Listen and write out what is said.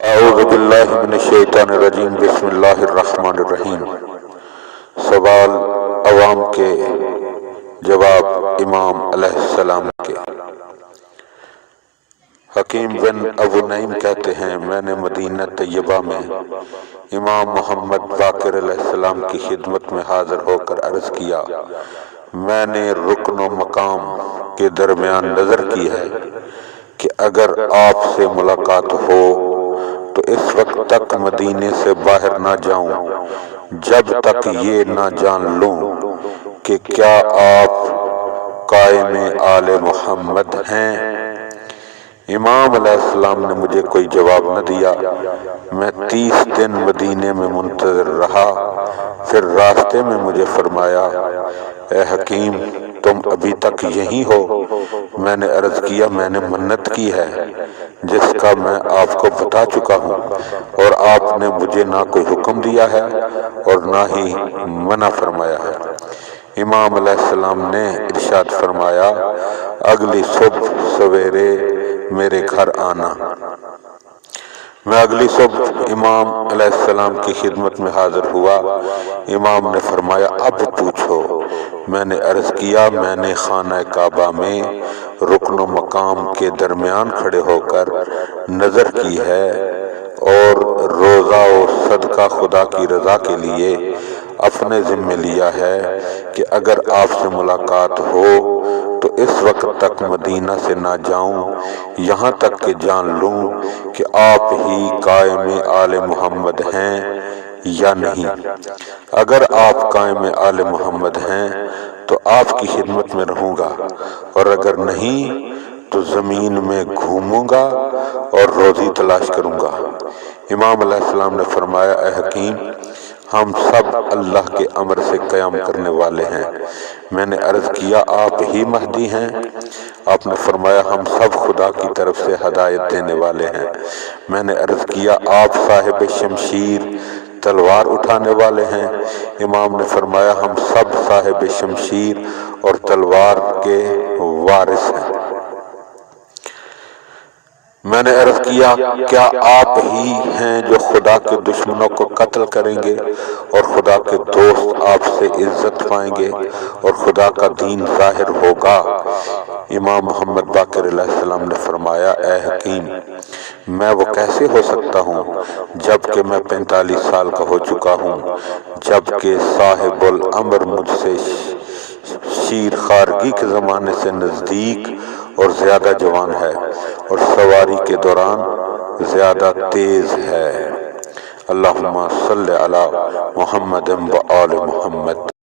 اعوذ باللہ من الشیطان الرجیم بسم اللہ الرحمن الرحیم۔ سوال عوام کے، جواب امام علیہ السلام کے۔ حکیم بن ابو نعیم کہتے ہیں، میں نے مدینہ طیبہ میں امام محمد باقر علیہ السلام کی خدمت میں حاضر ہو کر عرض کیا، میں نے رکن و مقام کے درمیان نظر کی ہے کہ اگر آپ سے ملاقات ہو تو اس وقت تک مدینے سے باہر نہ جاؤں جب تک یہ نہ جان لوں کہ کیا آپ قائم آل محمد ہیں۔ امام علیہ السلام نے مجھے کوئی جواب نہ دیا۔ میں 30 دن مدینے میں منتظر رہا، پھر راستے میں مجھے فرمایا، اے حکیم تم ابھی تک یہیں ہو؟ میں نے عرض کیا، میں نے منت کی ہے جس کا میں آپ کو بتا چکا ہوں، اور آپ نے مجھے نہ کوئی حکم دیا ہے اور نہ ہی منع فرمایا ہے۔ امام علیہ السلام نے ارشاد فرمایا، اگلی صبح سویرے میرے گھر آنا۔ میں اگلی صبح امام علیہ السلام کی خدمت میں حاضر ہوا۔ امام نے فرمایا، اب پوچھو۔ میں نے عرض کیا، میں نے خانہ کعبہ میں رکن و مقام کے درمیان کھڑے ہو کر نظر کی ہے اور روزہ و صدقہ خدا کی رضا کے لیے اپنے ذمہ لیا ہے کہ اگر آپ سے ملاقات ہو تو اس وقت تک مدینہ سے نہ جاؤں یہاں تک کہ جان لوں کہ آپ ہی قائم آل محمد ہیں یا نہیں۔ اگر آپ قائم آل محمد ہیں تو آپ کی خدمت میں رہوں گا، اور اگر نہیں تو زمین میں گھوموں گا اور روزی تلاش کروں گا۔ امام علیہ السلام نے فرمایا، اے حکیم ہم سب اللہ کے امر سے قیام کرنے والے ہیں۔ میں نے عرض کیا، آپ ہی مہدی ہیں؟ آپ نے فرمایا، ہم سب خدا کی طرف سے ہدایت دینے والے ہیں۔ میں نے عرض کیا، آپ صاحب شمشیر تلوار اٹھانے والے ہیں؟ امام نے فرمایا، ہم سب صاحب شمشیر اور تلوار کے وارث ہیں۔ میں نے عرض کیا، کیا آپ ہی ہیں جو خدا کے دشمنوں کو قتل کریں گے اور خدا کے دوست آپ سے عزت پائیں گے اور خدا کا دین ظاہر ہوگا؟ امام محمد باقر علیہ السلام نے فرمایا، اے حکیم میں وہ کیسے ہو سکتا ہوں جبکہ میں 45 سال کا ہو چکا ہوں، جبکہ صاحب الامر مجھ سے شیر خارگی کے زمانے سے نزدیک اور زیادہ جوان ہے اور سواری کے دوران زیادہ تیز ہے۔ اللہم صلی علی محمد و آل محمد۔